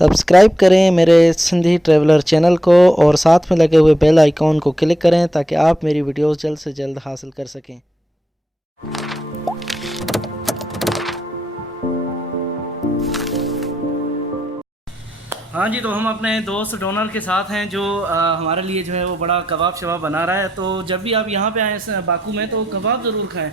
Subscribe करें मेरे Sindhi traveller channel को और साथ में लगे हुए बेल आइकॉन को क्लिक करें ताकि आप मेरी वीडियोस जल्द से जल्द हासिल कर सकें। हाँ जी, तो हम अपने दोस्त डोनाल्ड के साथ हैं जो हमारे लिए जो है वो बड़ा कबाब शबाब बना रहा है। तो जब भी आप यहाँ पे आएँ इस बाकू में तो कबाब ज़रूर खाएँ।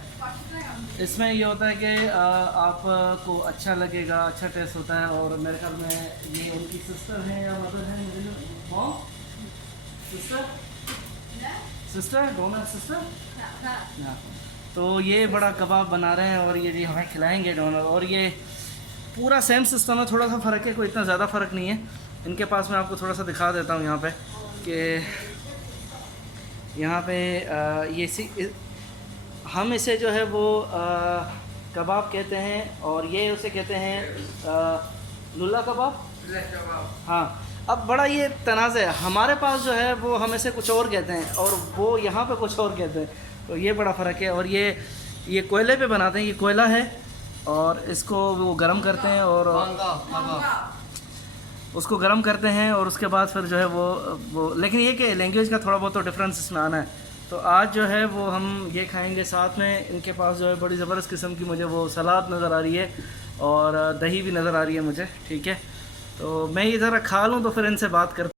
इसमें ये होता है कि आपको अच्छा लगेगा, अच्छा टेस्ट होता है। और मेरे ख्याल में ये उनकी सिस्टर हैं या मदर हैं, मुझे मॉम सिस्टर डोनाल्ड सिस्टर हाँ। तो ये बड़ा कबाब बना रहे हैं और ये हमें खिलाएंगे डोनाल्ड। और ये पूरा सेम सिस्टम है, थोड़ा सा फ़र्क है, कोई इतना ज़्यादा फ़र्क नहीं है। इनके पास मैं आपको थोड़ा सा दिखा देता हूँ यहाँ पे कि यहाँ पे हम इसे जो है वो कबाब कहते हैं और ये उसे कहते हैं लुल्ला कबाब। हाँ, अब बड़ा ये तनाज़ है, हमारे पास जो है वो हम इसे कुछ और कहते हैं और वो यहाँ पे कुछ और कहते हैं। तो ये बड़ा फ़र्क है। और ये कोयले पे बनाते हैं, ये कोयला है और इसको वो गर्म करते हैं और उसको गर्म करते हैं और उसके बाद फिर जो है वो लेकिन ये कि लैंग्वेज का थोड़ा बहुत तो डिफरेंस इसमें आना है। तो आज जो है वो हम ये खाएंगे, साथ में इनके पास जो है बड़ी ज़बरदस्त किस्म की मुझे वो सलाद नज़र आ रही है और दही भी नज़र आ रही है मुझे। ठीक है, तो मैं ये ज़रा खा लूँ तो फिर इनसे बात करते